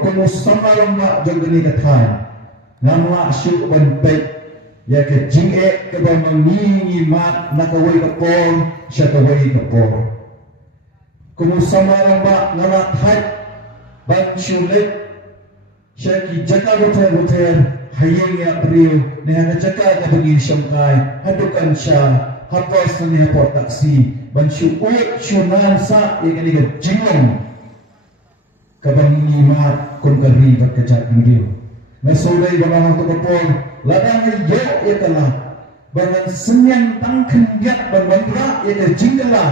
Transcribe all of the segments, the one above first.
kumu sama lama jangkani katai nama syuk bantai ya ke jinge ke ba mangingi mat nakawai kapor syakawai kapor kumu sama lama ngala thai ban syulet syaki jaka hotel hayang ya priyo neha jaka ka bagi syamkai hadukan sya hapas ni hapot taksi ban syuut syunan sa ya kani ka jingong kabangi mat kun kari berkejat priyo nasodai bangang to kapor ladang yo ya kala bangan senyang tangken yak ban bandra ya ka jingala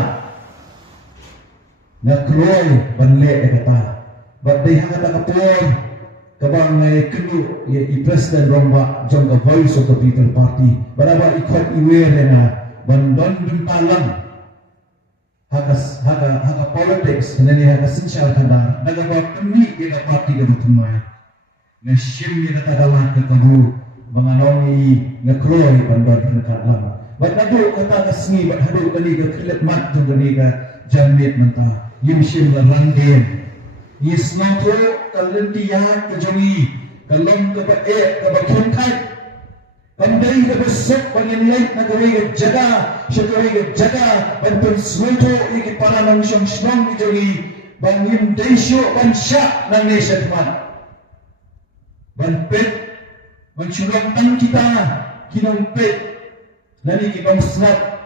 na kroy banle ya kata badai hata kapor kabang ay kenu ya i president romba jong ka voice of the people party baraba ikot iwer na bandon bimpalang haka politics nani haka sinsyal kada nagaba kemi ya party ka butumay na shim ya katagalan ka kabu manganongi na kroy bandon ka alam bat nado kata kasni bat hado kani ka kilat mat jong kani ka jamit manta yim shim la randem Yisnato kalentiya kejami kalong kebae kebakungkai pandai kebesok panginlay nagaway jaga syakaway jaga banpun sweto iki para nang siyang siyang kejami bangin daisyo bansya ng nesyatman banpit mansyulang ang kita kinampit nani kipamsnat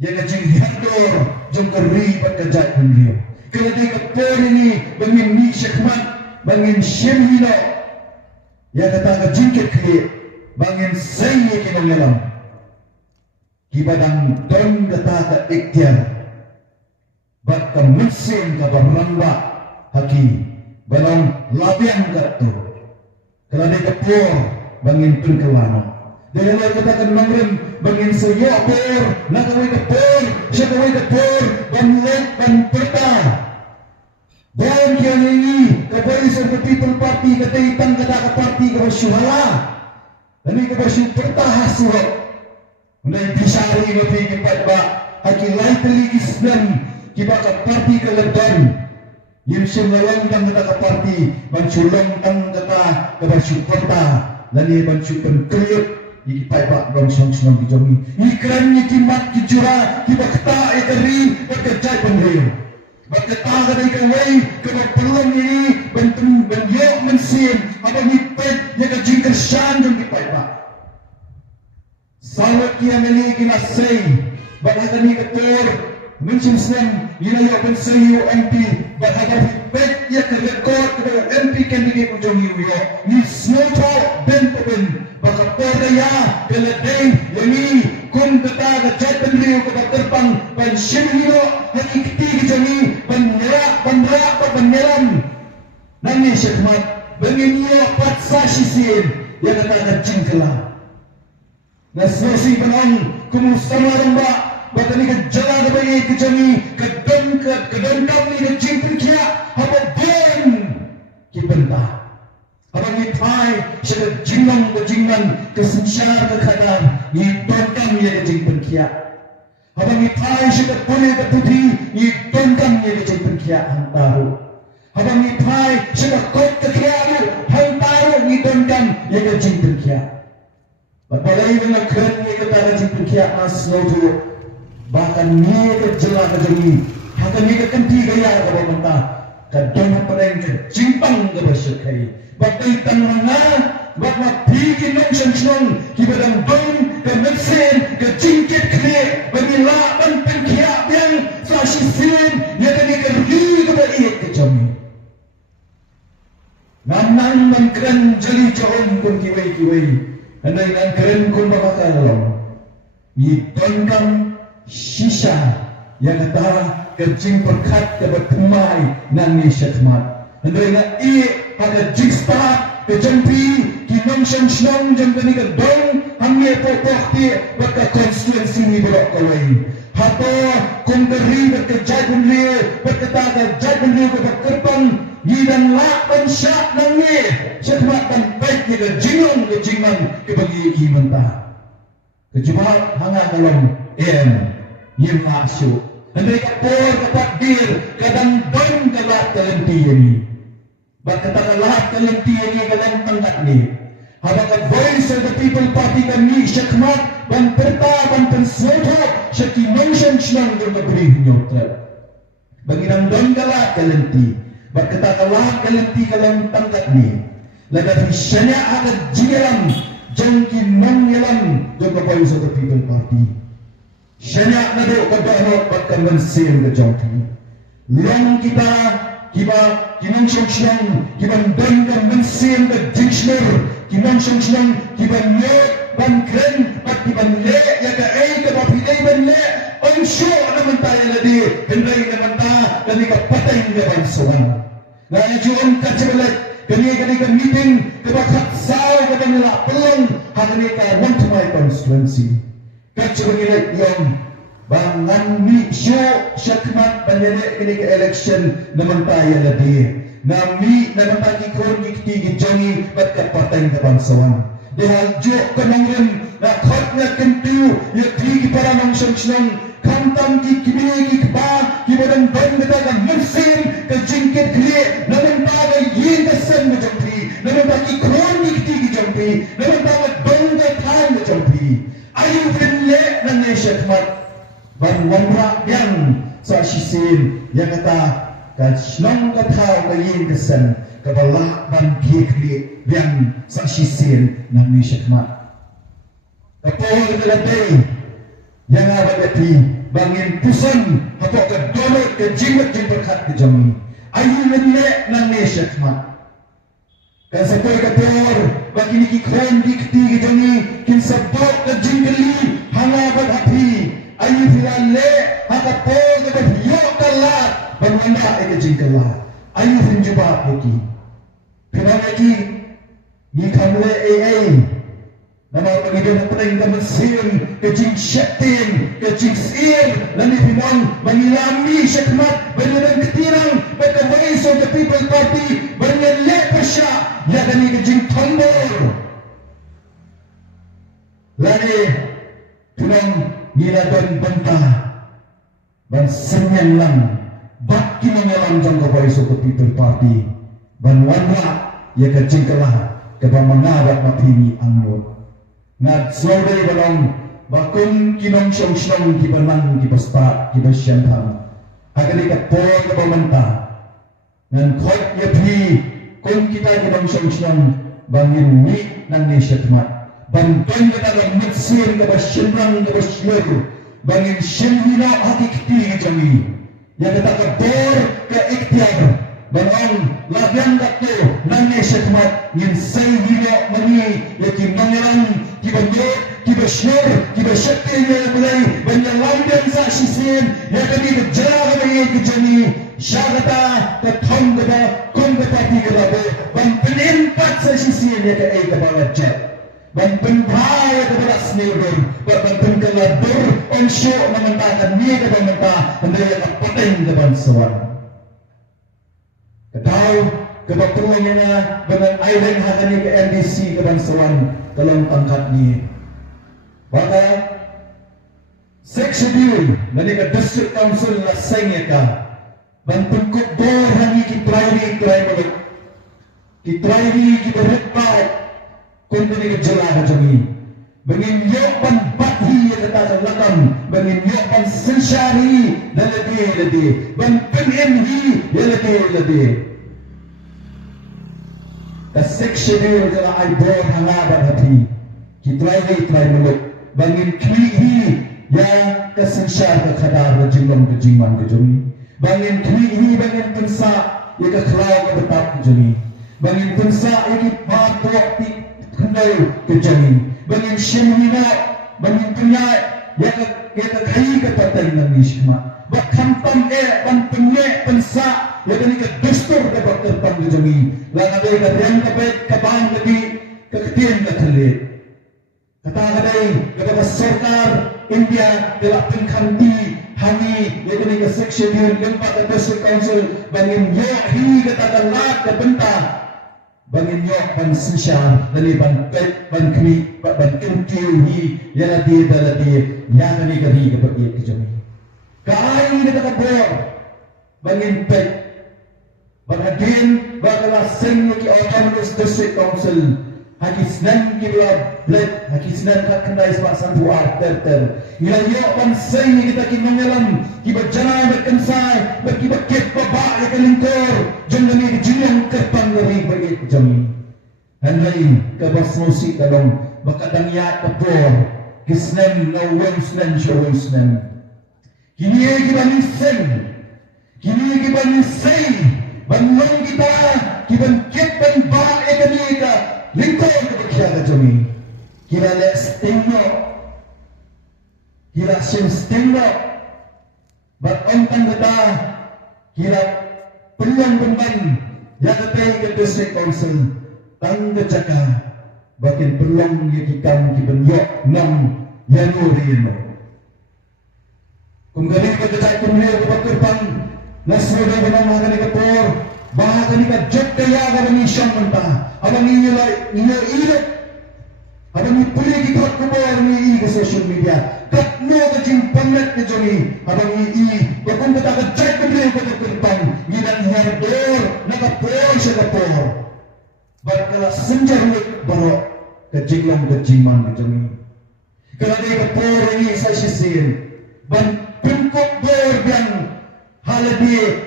ya kajing hardor jong karibat kajat kundiyo kalau dia kapor ini bangin ni syakmat bangin syemhino ya kata ka jingkit kaya bangin sayi kinangalam kibadang don kata ka ikhtiar bat ka mutsin ka baramba haki banang labiang ka to kalau dia kapor bangin pengkelano dahil ay katakan mangrim bangin sayo kapor nakaway kapor syakaway kapor banlet banperta dan kian ini kabay sa people party kataitan kata ka party ka syuhala dani ka ba syuh pertahasuha unday bisari ngati kipat ba hakilay telikisnan kiba ka party ka ledan yun syuh ngalang kang kata ka party mansulong kang kata ka ba syuh perta dani ban syuh penkriyot ikipai ba bang song kijami ikran ni kimat kijura kiba kata ikari berkejai penriyo Berkata dari kawai kebetulan ini bentuk benyok mensin apa nipet ya kajing kersan jom kipai pak sawat kia meli kina say bahasa ni ketur mensin sen ina yo pensay UMP bahasa nipet ya kerekod kepada MP candidate ujung yo ni snoto ben peben baka podaya keledeng yani kung kata kajat penriyo kepada terbang ban syemhino hati keti kejami penyelam nani syakmat benginya patsa sisin ya kata kacing kela naswasi penang kumusama romba batani kejala kebayi kejami kedon kami kecing perkia apa ben kibentah apa ngipai syakad jinglang kejinglan kesensyar kekadar ngidonkan ya kecing perkia apa ngipai syakad boleh keputi ngidonkan ya kecing perkia hantaru apa ngipai syakad kot kekiamu hantaru ngidonkan ya kecing perkia Bapalai dengan keren ni kata kecing perkia mas lautu bahkan ni kejela kejeli hakan ni kekenti gaya kaba mentah kadang padang kejimpang kaba syakai batai tanwana bakma pigi nong syansong kibadang dong ke meksen ke jingkit kre bagi laban pengkiap yang sasisin ya kani kerli kaba iik kejami nanang dan keren jeli jahon pun kiwai andai nan keren kun makakalong idonkan shisha yang kata kecing perkat ke bertumai nani syakmat andai na pada jiksta kejampi kinong syansong jangkani ke dong hamye popok ti baka konstituensi ni berok kawai hato kongkari berkejai punri berkata kejai punri berkerpang yidang lapan syak nangi syakmat dan baik ke jingong ke jingan ke bagi imantah kejumat hanga kalong yim masuk andai kapor katakdir kadang dong kalat talenti ini Bakatakan lahat kalanti ini kalang tangkat ni. Habang ang voice of the people party kami syakmat ban perta ban pensoto syaki mention silang yung nabri nyotra. Baginang don kalat kalanti. Bakatakan lahat kalanti kalang tangkat ni. Lagat hisyanya agad jigalam jangki mangyalam yung voice of the people party. Syanya na do kadahot pagkamansin ka jangki. Long kita kiba kinangsyong siyang kiban don ka mansin ka dictionary kinangsyong siyang kiban le ban kren at kiban le yaga ay ka mapilay ban le ang syo naman tayo na di henday naman ta kani ka patay nga bansuan na ijuan ka chibalat kani ka meeting kabakat sao ka nila pelong hangani ka want to my constituency ka chibalat yung bangan mi syo syakmat banyere kini ka election naman tayo na di nami naman tayo ikon ikti gijongi bat kapatay ka bansawan dahil jo kanangin na khat na kentu yakti para ng siyang kantam kibig ikba kibadang ban kita ka musim ka jingkit kli naman tayo yin ka sen mo jampi naman tayo ikon ikti gijampi naman tayo bangga tayo mo jampi ayun pinle ng syakmat ban wamra yang sa sisin yang kata kasnong katao kayin kesan kabala ban bikli yang sa sisin ng syakmat kapol kalatay yang abagati bangin pusan hapo ka donor ka jimat jing berkat ke jami ayun nile ng syakmat kasapoy kator bagini kikron dikti ke jami kinsabok ka jingkali hangabag api ayu filale hakapo ke yo kalat banganda ke jingkala ayu hinjuba poki pinagi ni kamle ai nama pagidon pring kamesin ke jing syatin ke jing sir lani pinang bangilami syakmat banyaran ketirang baka voice of the people party banyan lepasya ya kani ke jing tombol lani pinang gila don banta ban senyang lang baki mengalam jang ka voice of the people party ban wanwa ya ka jingkalah ka mangabat mapini ang no ngad sobe balong bakun kinong syong kibanang kibasta kibasyantang agani ka po ka bamanta ngan khot ya phi kun kita kinong syong bangin ni nang ni syakmat bantuan kita dalam medsir ke basyirang ke basyir bangin syirina hati kiti jami yang kita kebor ke ikhtiar bangang labiang kakto nani syakmat yang sayhina mani yakin mangerang kibanyo kibasyir kibasyakti yang mulai banyak labiang sa sisin yang kami berjalan kami ke jami syagata ke thong ke kong ke pati ke labo bang penimpat sa sisin yang ke kepala jet ban penbaya kepada sneber ban penkelabur onsyo mementakkan ni ke pementa hendaya ke peteng ke bansuan ketau ke bapulangnya dengan airing hakani ke NDC ke bansuan dalam tangkat ni maka schedule dari ke district council lasengnya ka ban pengkuk bor hangi ki primary ki berhutbat kumpuni ke jela ke jami bangin yopan bathi ya kata lakam bangin yopan sensyari dan lebih bang penenhi ya lebih kasekshedil kala ay bor hangabat hati kitray muluk bangin kwihi ya kasensyar ke kadar ke jinglam ke jingman ke jami bangin kwihi bangin pensa ya ke kelaw ke betap ke jami bangin pensa ya ki patok kendai kejami bangin syemhina bangin penyai ya kai ke patay ng nishma bakhampam ban penye pensa ya kani ke dustur ke bakter pang kejami lana day ka yang kapet kabang kadi kaketian ka thalit kata kadai kepada sarkar India telah pengkanti hani ya kani ke section yang pada district council bangin yo hi katakan lat ke bentah bangin yok ban sisya dari ban pet ban kri ban kengkiu hi yana dia yana ni kari ke pergi ke jami kai ni kata bor bangin pet Bagagin, bagalah sing ki autonomous district council. Hakisnan kibla bled, hakisnan tak kendai sepasan buat ter. Ngilayo pansay ni kita kinongelam, kiba janay berkensay, berkiba kit baba ya kelingkor, jom nami jinong kerpan nari bagit jami. Handai kabasnosi kalong bakadang yat kapor, kisnan no wensnan show wensnan. Kini kiba nisay, kini kiba nisay, banong kita, kiba kit ban ba ya kelika. Lingkor kebakian kami, kira les tengok, kira sims tengok, berkontan kita, kira peluang pemban, yang ketai ke district council, tangga jaka, bakin peluang yang kita kibenyok nong yanuriino. Kumgani kita cakap kumliu kebakurpan, nasroda benang makan kapor. Bahkan jika jodaya kami syam mentah, abang ini ilok, abang ini boleh kita kubur ni ke social media, kat no kecing pamet ke joni, abang ini bakun kita kecek kebeli ke depan, gidan herdor, nakapor sekapor, berkala senjaruk barok kejiklam kejiman ke joni, kalau dia kapor ini saya sisin, ban pengkop bor yang haladi,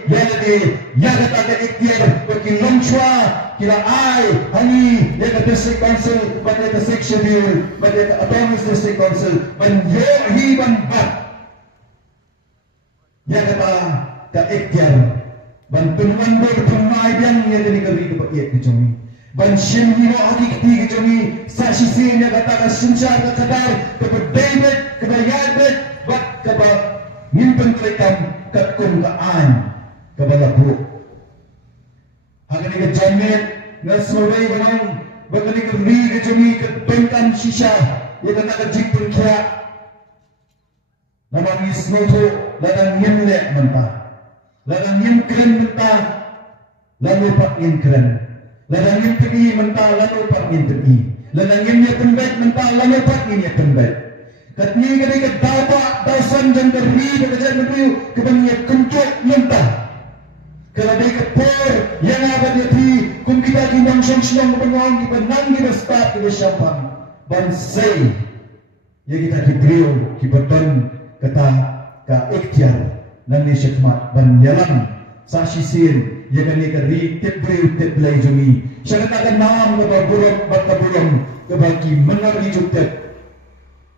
yang kata ikhtiar bagi longshwa, kira ai, hani, yang kata district council, pada kata section deal, pada kata autonomous district council, menyohi banbat, yang kata ikhtiar, bantuan berpemai yang kini kami kebakiat kejami, bansim hino hakikti kejami, saksi sin yang kata kesimsar kekadar, kepada David, kepada Yadid, kepada nyimpen kelekam kakum kaan kabala buruk. Akan ikat jamin nasmaway banang bakan ikat ri kejami kat bentan shisha yang kena kajik perkya namang isnoto ladang nyemlek mentah ladang nyemkeren mentah lalu pak nyemkeren ladang nyempeni mentah lalu pak nyempeni ladang nyemnya pembet mentah lalu pak nyemnya pembet. Katnya ketika dapat dasan dan beri bekerja negeri kebanyakan kencok mentah. Kalau dia kepor yang ada di kum kita kimbang syong kebanyakan kibanang kita start kita syapang bansai. Ya kita kibriu kibadan kata ka ikhtiar dan ni syakmat ban jalan sasisin ya kan ni kari tibriu tiblai jumi. Saya katakan nam kebaburuk bakaburung kebagi menar hijab.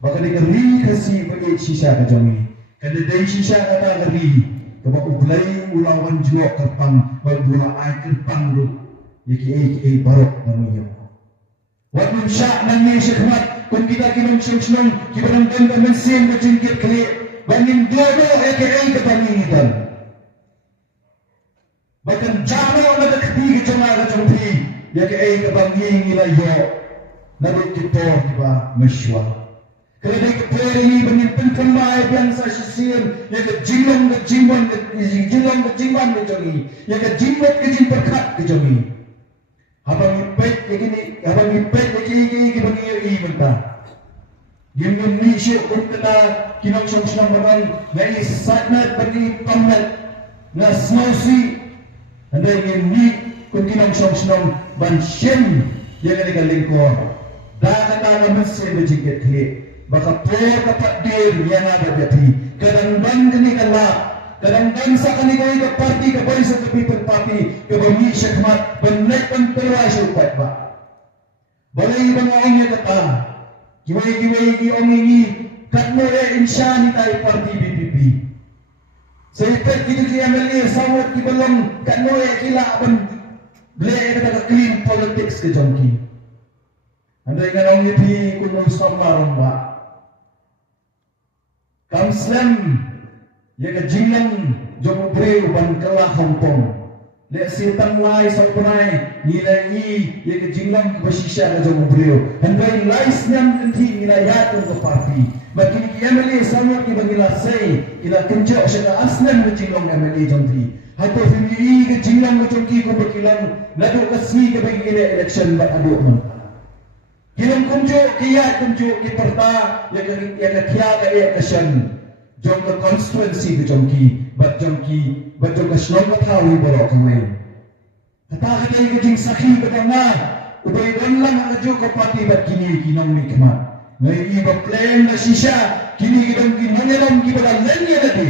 Bahkan dia ri kasih bagi sisa kejami. Kalau dari sisa kata ri, kalau ulai ulawan jual kerpang, berdua air kerpang tu, yaki barok namanya. Waktu syak nangis syakmat, kun kita kinong senang, kita nonton mesin kecingkit klik, banding dodo yaki kepangitan. Bahkan jano nak keti kecuma kecumpi, yaki kepanging ilayo, nabi kita tiba mesyuah. Kalau dia kepala ini menyimpan pemai yang saya sisir, yang kejimban kejami, yang kejimbat kejimperkat kejami. Abang ipet begini, abang ipet begini bagi mentah. Gimana ni syuk kita kinong syong orang, dari sangat bagi pamat, nasnosi, anda ingin ni kinong syong ban shem yang ada lingkor. Dah kata mesin berjigit klik. Baka po kapat dir yang ada jadi kadang-kadang kini kalap kadang-kadang sa kanikoy ka party ka boy sa People Party ka bami syakmat banay pantuloy syupat ba balay bang ang niya kata kiway ongingi katmo insya ni tayo party BPP sa ipet kita kaya mali sawat kibalong katmo kila aban beli kata clean politics ke jongki anda ingat ang ipi kunong samlarong ba Kamslam yang kejingan jom breu ban kelah Hong Kong. Lek sitang lai sampai nilai yang kejingan bersisa jom breu. Handai lais nyam kenti nilayat untuk parti. Bagi Emily sama kita gilasai kita kencok syaka aslam kejingan Emily jomti. Hato family kejingan jomti ko berkilang nadu kasmi ke bagi election bat aduk man. Kilang kunjuk, kiat kunjuk, kiperta, yang kiat ke action. Jom ke constituency ke jomki, bat jom ke senang ketahui borok kemai. Katakan ay kajing sakhi ka nga, ubay doon lang ang radyo ko pati ba't kinikinong mikmat. Ngayon iba plan na siya, kinikinong kinangalang kibadalan niya na di.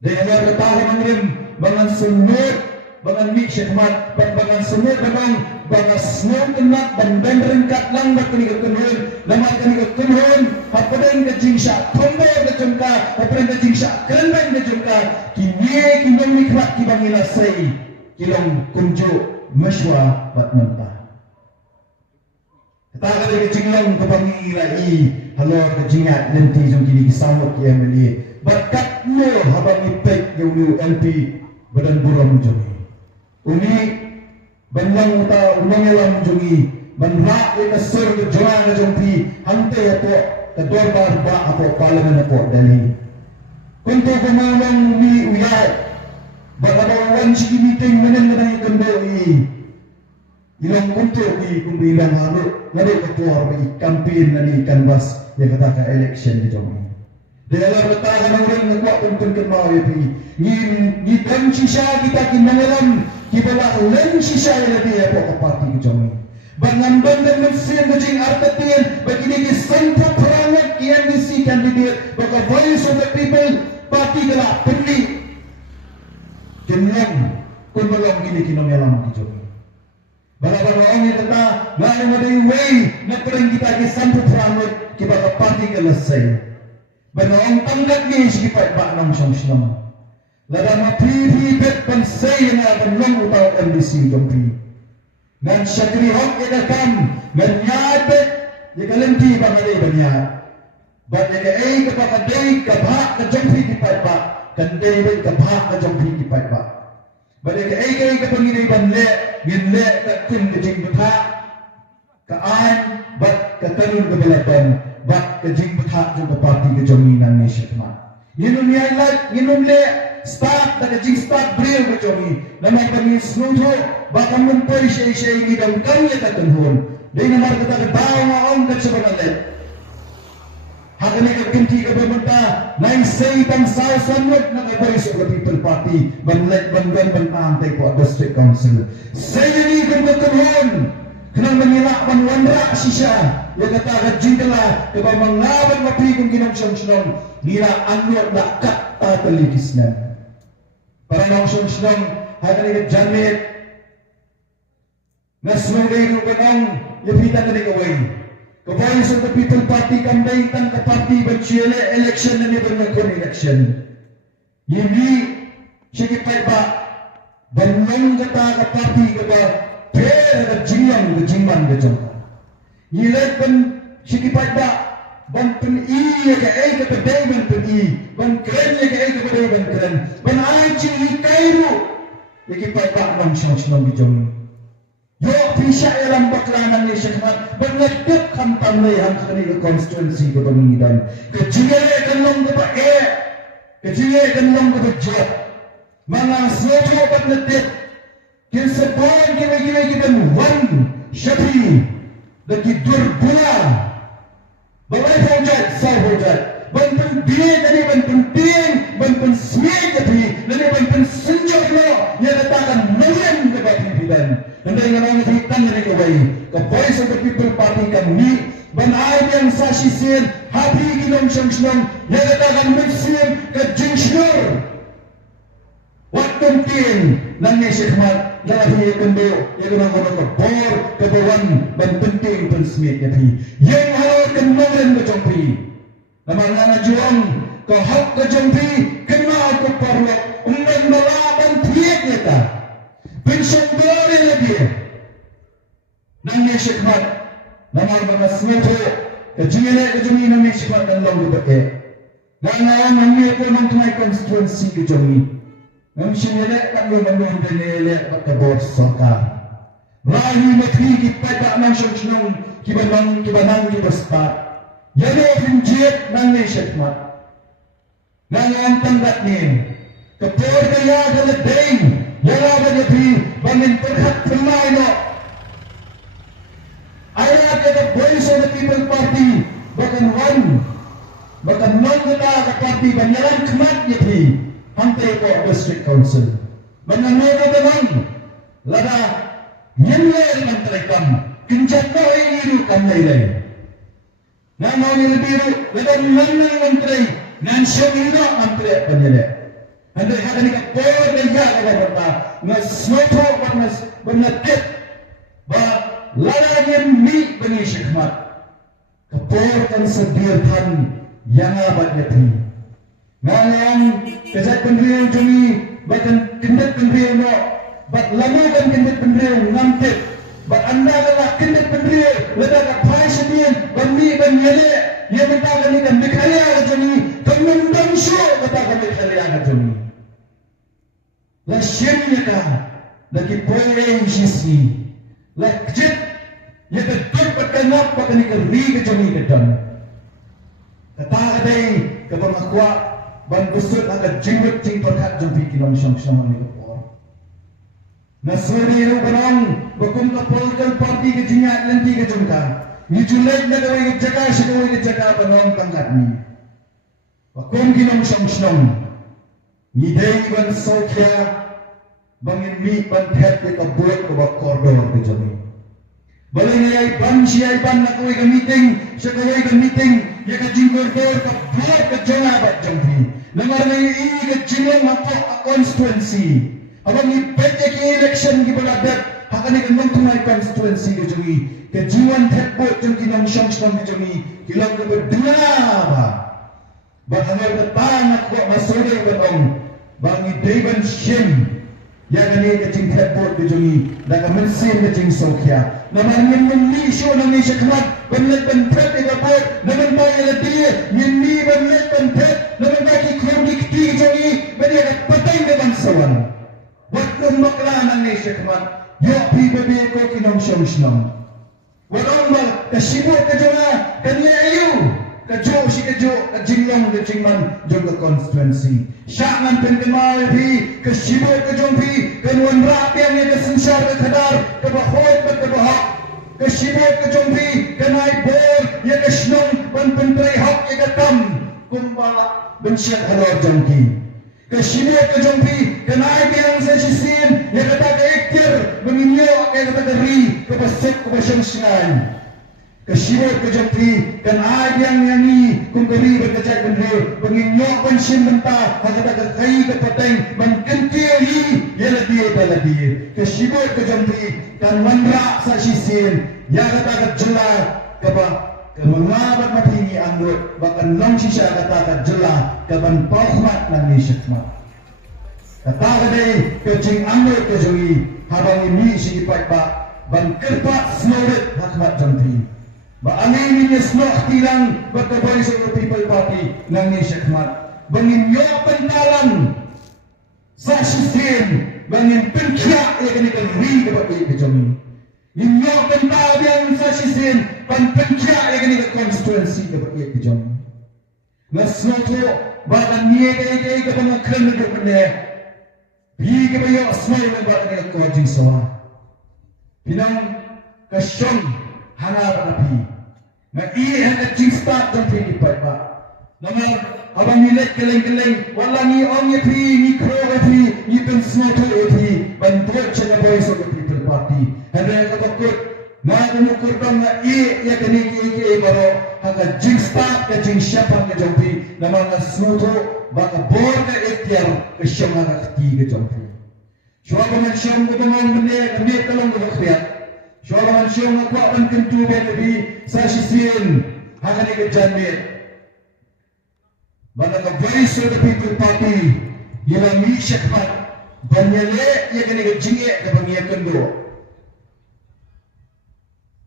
Dahil nga katakan ang rin, mga sunod, mga mikmat, mga sunod naman, mga sunod na, bandan rin kat lang ba't kinikunun, naman kinikunun, hapadan kajing siya, tumbay na dyan ka, hapadan kajing siya, kanbay na dyan ka, kinong mikmat kibang inasay, kilong kunjo, maswa, ba't manta. Katakan ay kajing lang kapang iilai, halo kajing at nanti yung kinikisamot kaya mali, ba't kat mo habang ipek yung LP, badan buram dyan. Umi, banlang uta, umangalam jungi, banra ikasur ke joan jompi, hante apo, kedor barba apo parlimen apo dali. Kunto kumalang umi uyat, bagabawan sigi meeting menang ikendo i. Ilang kunto i kumbilang haru, lalu ketua i campaign nani canvas yang kata election di jomi. Dalam letak orang nak kumpul kenal itu, ni dan sisa kita kinangalam, kita lah len sisa yang dia apa parti kejomi. Bangan bandan mesin kecing artian, bagi ni sentra perangat kian disi kandidat, bagi voice of the people parti kelak peni. Kenyang kun belum gini kinangalam kejomi. Bagaimana orang yang kata, nak ada way nak perang kita ke sentra perangat, kita parti kelesai. Banong tanggap ni sikipat bak nang syong-syong. Lada mapipi bet pansay na banong utaw MDC jompi. Ngan syakri hok edakam, ngan nyabet, yakalenti bangalay banyat. Bat yakaay kapakaday kabak ka jompi kipat bak, kanday bay kabak ka jompi kipat bak. Bat yakaay kay kapangiday banle, ginle katin kajing buta, kaan, bat katanun kabalatan, bat kajing betah juga parti kejominan ni syekmat. Yinun yailat, yinun le start tak kajing start beliau kejomi. Nama kami senuju, bahkan memperi syai-syai ini dan kami tak tenhun. Dia nama kata bawa ngaong kat sebenarnya. Hakani kenti ke pemerintah, naik say dan sao sanut nak beri sebuah people party, banlet bandan bantai kuat district council. Saya ini kan tenhun. Kenang menilak wanrak sisa, yang kata kajing telah kebang mengabat mapi kung kinong-syong-syong, nila anwat na kata telikisnan. Para nong-syong-syong, hakan ikat jamit, nasmulay rupanong, yapitan na nikaway. Kaway sa the people party, kamday tang ka-party, bagsiyele election na nipan ng election. Yini, sikipay ba, banlang kata ka-party kaba, pera jingang jingman betul. Yilat ban sikipat ba ban pen i ke ai ke pedai ban pen i ban keren ke ai ke pedai ban keren ban ai chi i kairu sikipat ba nang syong bijong. Yo pisha alam baklanan ni syekmat ban ngadep khamtam le hang kani ke constituency ko bangidan. Ke jingere kan long ke ba ke jingere kan long ke jot. Mga sojo bat ngadep Kin sebuah kita wan syafi lagi durbula balai hujat sah hujat banten bian tadi banten smith tapi nani banten senjok lo yang katakan million kebatin bidan andai orang hitam dari kawai ke voice of the people party kami ban ai yang sashi sin happy kinong syong yang katakan muslim ke jingshnur waktu tin nang ni syekmat dalam dia kendo yang orang orang kebor keboran dan penting pensmit jadi yang harus kenal kejompi nama nama juang ke hak kejompi kenal ke parlok umman melawan tiap nyata pension beri lagi nang ni syekmat nama nama smito kejumlah kejumlah nang ni syekmat dan long berbagai nama nang ni ekonomi tunai konstituensi kejompi Memsyilek tak membangun denelek pada bos sokar. Rahi matri kita tak mensyong kibanang kibaspat. Yado finjet nang ni syekmat. Nang ang tanggat ni. Kapor kaya daladeng. Yara bagapi bangin perhat pemai no. Ayat kata voice of the people party. Bahkan non kita party banyaran kemat yati. Hantai ko district council. Mengenai Nyamler mentrekam kenjata ini kamai lay. Nama ini biru ledan mana menteri nan syamino menteri penjele. Anda hadani kapor dan jaga berta ngasnoto bernatet ba lalanya mi bani syikmat kapor kan sedirhan yang abad yati. Ngalang kesat pendirian jumi bahkan kendat pendirian no bat lamukan kendat pendirian ngamtet bat anda adalah kendat pendirian ledak apa sedian bami banyele ia mentakan ikan dikaya kejuni temendam syo katakan dikaya kejuni la syemnya lagi poin sisi la kejit ia ketuk berkenap bahkan ikan ri kejuni kedam kata kepengakuan ban busut agak jinggut jing perkat jumpi kilom syam-syam ni kapor. Nasuri ru barang bakum kapolkan parti ke jingat lenti ke jungka. Ni julai na gawai ke jaga syakawai ke jaga banong tangkat ni. Bakum kilom syam-syam. Ni day ban sokya bangin mi ban thet ke kabuat ke bak koridor ke jami. Balai ni ay ban na kawai ke meeting, syakawai ke meeting, ya ke jing koridor ke buat ke jaga bat jumpi. Namar ni ini ke jinong matok constituency. Abang ni pete ke election ki baladat hakan ni kan mentumai constituency ke jumi. Ke jiwan thetbot jung kinong syong-syong ke jumi. Kilang ke berdua ba. Bahangal ke tanah kuat masore ke bang. Bangi deban syem. Ya gani ke jing thetbot ke jumi. Daka mensin ke jing sokya. Namar ni menisyo nang ni syakmat. Benlet bentet ke kapot. Naman bayi ladiyah. Nyini benlet bentet. Naman bagi kronik ti jumi. Bani ada patay ke bangsawan. Waktu maklanan ni syakmat. Yok pi bebe ko kinong syong-syong. Walang mal. Kasibot ke juma. Kanya ayu. Kajo si kajo. Kajinglong ke jingman. Jom ke constituency. Syangan pengemay pi. Kasibot ke jumpi. Kanuan rapi yang ia kesensyar ke kadar. Kebahot ke kebahak. Kasibot ke jumpi. Kanai bor. Ia kesenong. Ban penteri hak ia ketam. Kumbala. Bensiat halor jangki. Kasibot ke jumpi. Kanai biang sa sisin. Ia kata ke iktir. Menginyo. Ia kata ke ri. Kepasok kepasyangsingan. Kasibot ke jumpi. Kanai biang yangi. Kumberi berkecak bendil. Menginyo pensin mentah. Ia kata ke kai ke pateng. Menkentiri. Ia ladir baladir. Kasibot ke jumpi. Kan manrak sa sisin. Ia kata ke jelas. Kemengabat matini anggot bahkan long sisa kata jelah kapan pauhmat nang ni syakmat kata kadai kecing anggot ke jui habang ini si ipat ba ban kerpat snowet hakmat jampi ba angin ni snok tilang berkebay sa people party nang ni syakmat bangin yo pentalang sa sisin bangin penkiak ya kini kan ri ke jumi Inyo tentang yang sasisin penpenkia yang ini constituency dapat ia kejam. Nasnoto bahkan niye gay ke pengakran negeri pende. Bi ke bayo asmai bahkan ini kajing sawa. Pinang kasyong hangar api. Na iye hanga jing start dan pi ipai ba. Namar abang milet keleng walangi om ye pi ni kro api ni pensnoto api bantuan chana boy so people party. Ada kapakut na umukur bang na ya kani ki baro hanga jing start ka jing syapang ka jompi na mga snuto baka bor na ikhtiar ka syang nga kati ka jompi sywa man syang ko bang mene kami talong ko bakriya sywa man syang ko ban kentu ben bi sa sisin hanga ni ka janmit bana ka voice of the people party yela mi syakmat banyale ya kani ka jinge ka bang kendo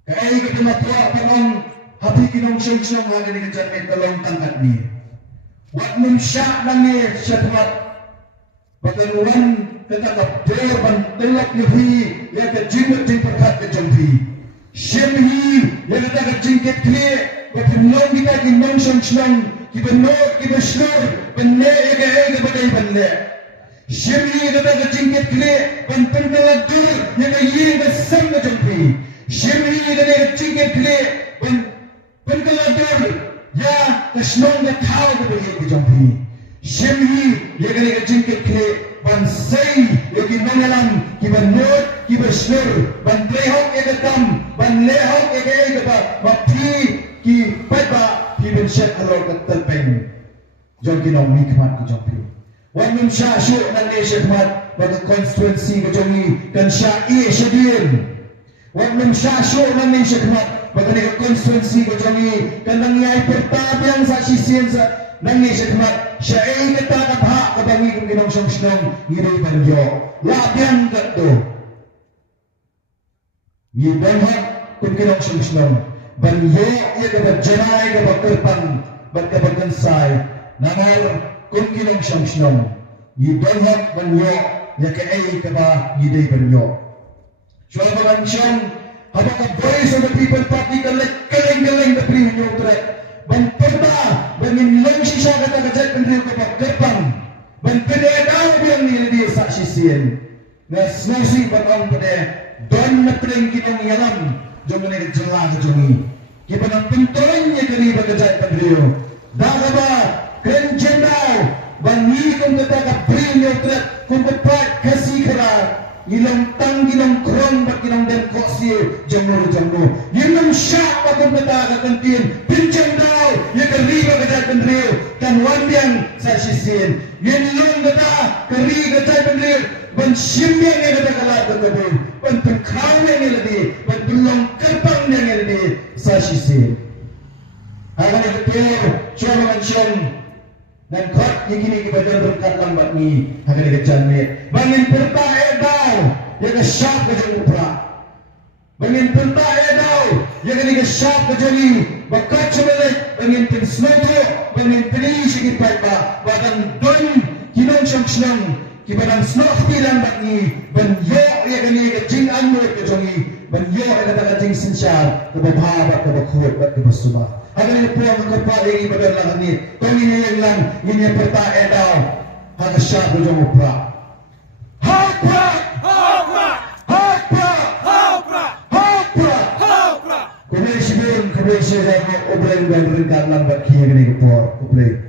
Kaya kita matwa parang hapi kinong syong-syong haga ni kajan talong tangkat ni. Wat nung siya nang ni syakmat. Bakanuan katakap ban telak yuhi ya kajimot jing perkat kajampi. Syemhi ya katakap jingkit kli bakinong kita kinong syong-syong kibanok kibaslur banne ya kaya kabatay banne. Syemhi ya katakap jingkit kli ban pentaladur ya kaya basam kajampi. Syemhi gane cingket kle penkeladur ya kesnong na tao ko bagi ko jampi. Syemhi gane cingket kle bansay ya kinangalam kibanot kibas Kashmir, ban lehok ekam, ban lehok ege ba mapi ki paiba pi ben shet alor katal peng. Jom kinong mikmat ki jompi. Wan min sha shu nan le shekmat ba constituency ka jomi kan sha e shadin. Wan min sha shu nan le shekmat ba kan constituency ka jomi kan nang yai pertabyang sa sisien sa nang le shekmat sha e ka ta ka bha ka bangi kum kinong shong shnong ngiri ban yo. Labyang ka to. Ni ban ha kum kinong shong shnong ban yo ye ka ba janai ka ba kerpang ba ka ba kansai nangar kum kinong shong shnong ni ban ha ban yo ya ka ai ka ba yidai ban yo. Shwa ba kan shong haba ka voice of the people party ka kaleng da pri yo tre ban perda ban min long shisha ka ta jat ban rio ka ba kerpang ban pede daw biang ni di sa sisien na snasi ban ang pede don na preng kinong yalam jom na jela ka jomi ki ban ang pintolan niya kani ba ka jat ban rio da ka ba kenjen daw ban ni kung ka ta ka pri yo tre kung ka pa kasi kara ilang tang ilang krong ba kinong den kosi jamno ilang syak ba kung ka ta kantin pinjang daw ya ka riba ka jat ban rio kan wambiang sa sisien yen long ka ta ka ri ka jat ban rio ban simyang ya ka kalat ka ba ban pengkaw ya lagi ban belong kerpang ya lagi sa sisien akan ikut cuma mention dan kot yang kita berkat lambat ni akan dikejar ni bangin perta daw ya ke syap ke jeng upra bangin perta daw ya ke syap ke jeli bakat sebelah bangin pen snoto bangin peni sigi paipa badan don kinong syang kibadan snok bilang bat ni ban yo ya ke jing anur ke jongi ban yo ya kata jing sinsyar ke babha ke bakhut ke basuma agar ini puang kepa ini badan lah ni kami ni yang lang ini perta daw hak syap ke jeng upra hapra Kemudian saya obrol dan ringkat lambat kia kini kepor obrol.